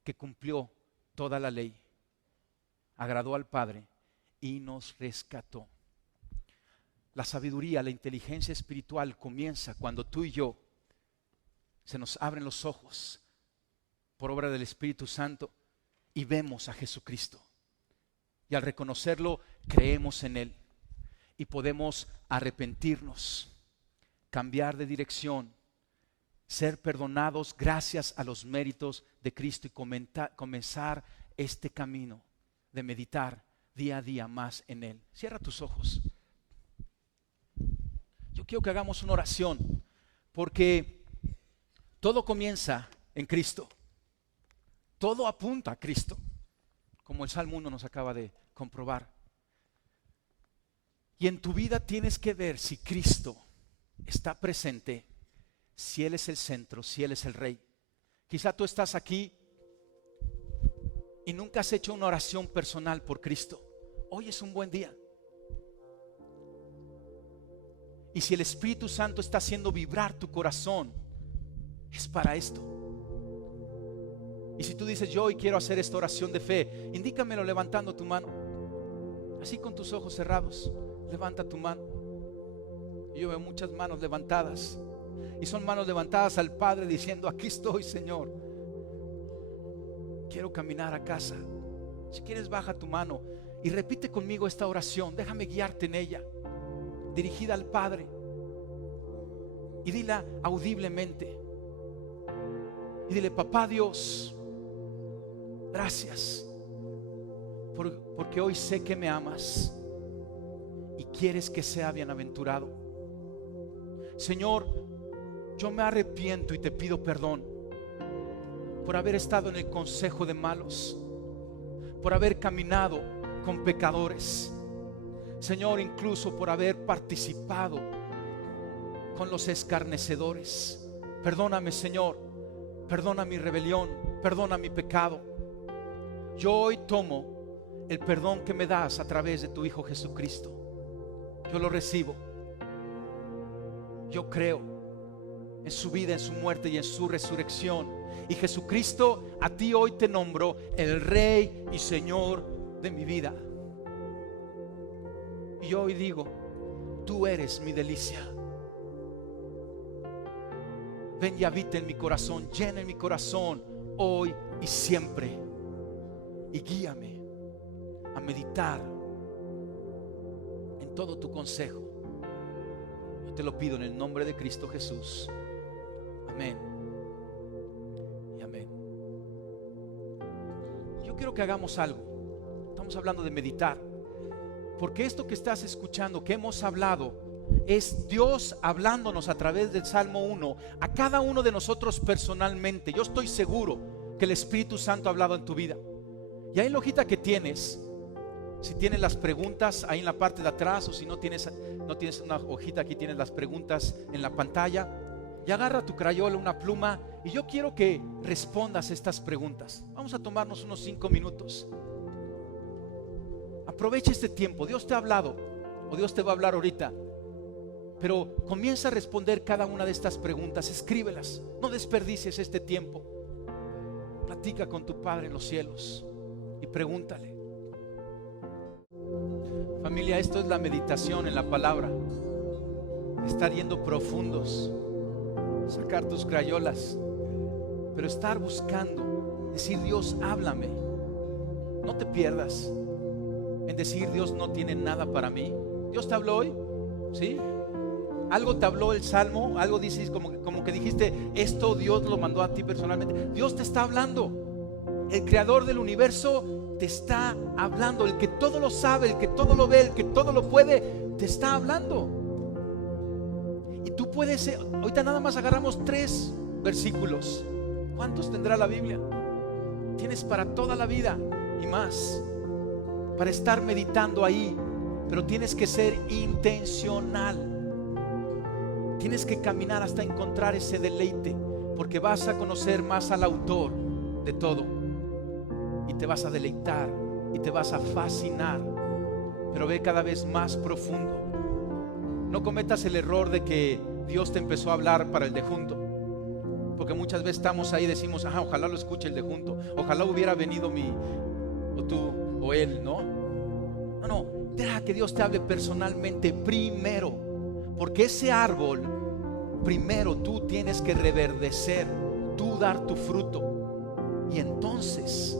que cumplió toda la ley, agradó al Padre y nos rescató. La sabiduría, la inteligencia espiritual comienza cuando tú y yo se nos abren los ojos por obra del Espíritu Santo y vemos a Jesucristo. Y al reconocerlo, creemos en Él y podemos arrepentirnos, cambiar de dirección, ser perdonados gracias a los méritos de Cristo y comenzar este camino de meditar día a día más en Él. Cierra tus ojos. Yo quiero que hagamos una oración porque todo comienza en Cristo. Todo apunta a Cristo, como el Salmo 1 nos acaba de comprobar. Y en tu vida tienes que ver si Cristo está presente, si Él es el centro, si Él es el Rey. Quizá tú estás aquí y nunca has hecho una oración personal por Cristo. Hoy es un buen día. Y si el Espíritu Santo está haciendo vibrar tu corazón, es para esto. Y si tú dices, yo hoy quiero hacer esta oración de fe, indícamelo levantando tu mano. Así con tus ojos cerrados, levanta tu mano. Y yo veo muchas manos levantadas. Y son manos levantadas al Padre diciendo, aquí estoy, Señor. Quiero caminar a casa. Si quieres, baja tu mano y repite conmigo esta oración. Déjame guiarte en ella, dirigida al Padre. Y dila audiblemente. Y dile, papá Dios, gracias porque hoy sé que me amas y quieres que sea bienaventurado. Señor, yo me arrepiento y te pido perdón por haber estado en el consejo de malos, por haber caminado con pecadores. Señor, incluso por haber participado con los escarnecedores. Perdóname, Señor, perdona mi rebelión, perdona mi pecado. Yo hoy tomo el perdón que me das a través de tu Hijo Jesucristo. Yo lo recibo. Yo creo en su vida, en su muerte y en su resurrección. Y Jesucristo, a ti hoy te nombro el Rey y Señor de mi vida. Y yo hoy digo, tú eres mi delicia. Ven y habita en mi corazón, llena en mi corazón hoy y siempre. Y guíame a meditar en todo tu consejo. Yo te lo pido en el nombre de Cristo Jesús. Amén y amén. Yo quiero que hagamos algo. Estamos hablando de meditar, porque esto que estás escuchando, que hemos hablado, es Dios hablándonos a través del Salmo 1 a cada uno de nosotros personalmente. Yo estoy seguro que el Espíritu Santo ha hablado en tu vida. Y ahí en la hojita que tienes, si tienes las preguntas ahí en la parte de atrás, o si no tienes una hojita, aquí tienes las preguntas en la pantalla. Y agarra tu crayola, una pluma, y yo quiero que respondas estas preguntas. Vamos a tomarnos unos 5 minutos. Aprovecha este tiempo. Dios te ha hablado, o Dios te va a hablar ahorita, pero comienza a responder cada una de estas preguntas. Escríbelas, no desperdicies este tiempo. Platica con tu Padre en los cielos y pregúntale. Familia, esto es la meditación en la palabra. Estar yendo profundos, sacar tus crayolas, pero estar buscando, decir, Dios, háblame. No te pierdas en decir, Dios no tiene nada para mí. ¿Dios te habló hoy? ¿Sí? ¿Algo te habló el Salmo? ¿Algo dices como que dijiste, esto Dios lo mandó a ti personalmente? Dios te está hablando. El creador del universo te está hablando. El que todo lo sabe, el que todo lo ve, el que todo lo puede, te está hablando. Y tú puedes, ahorita nada más agarramos 3 versículos. ¿Cuántos tendrá la Biblia? Tienes para toda la vida y más, para estar meditando ahí. Pero tienes que ser intencional. Tienes que caminar hasta encontrar ese deleite, porque vas a conocer más al autor de todo. y te vas a deleitar y te vas a fascinar, pero ve cada vez más profundo. No cometas el error de que Dios te empezó a hablar para el de junto, porque muchas veces estamos ahí y decimos, ojalá lo escuche el de junto, ojalá hubiera venido o tú o él. No, deja que Dios te hable personalmente primero, porque ese árbol primero tú tienes que reverdecer, tú dar tu fruto, y entonces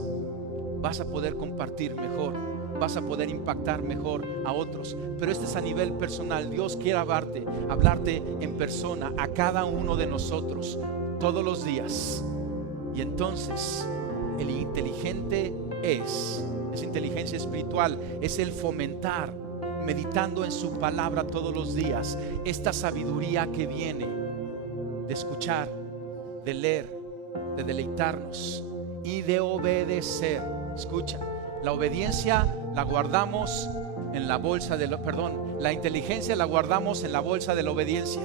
vas a poder compartir mejor, vas a poder impactar mejor a otros. Pero este es a nivel personal. Dios quiere hablarte en persona a cada uno de nosotros todos los días. Y entonces el inteligente es inteligencia espiritual, es el fomentar, meditando en su palabra todos los días, esta sabiduría que viene de escuchar, de leer, de deleitarnos y de obedecer. Escucha, la obediencia la guardamos en la bolsa la inteligencia la guardamos en la bolsa de la obediencia.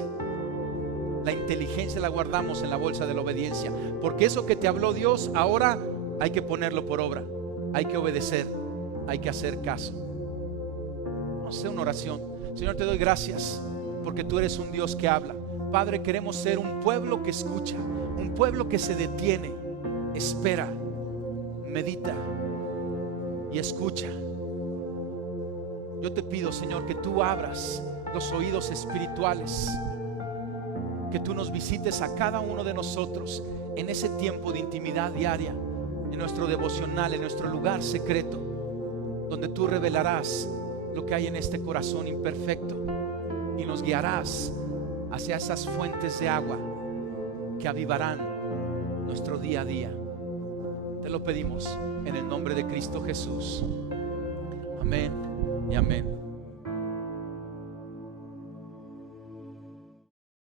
La inteligencia la guardamos en la bolsa de la obediencia, porque eso que te habló Dios ahora hay que ponerlo por obra, hay que obedecer, hay que hacer caso. Vamos a hacer una oración. Señor, te doy gracias porque tú eres un Dios que habla. Padre, queremos ser un pueblo que escucha, un pueblo que se detiene, espera, medita y escucha. Yo te pido, Señor, que tú abras los oídos espirituales, que tú nos visites a cada uno de nosotros en ese tiempo de intimidad diaria, en nuestro devocional, en nuestro lugar secreto, donde tú revelarás lo que hay en este corazón imperfecto y nos guiarás hacia esas fuentes de agua que avivarán nuestro día a día. Te lo pedimos en el nombre de Cristo Jesús. Amén y amén.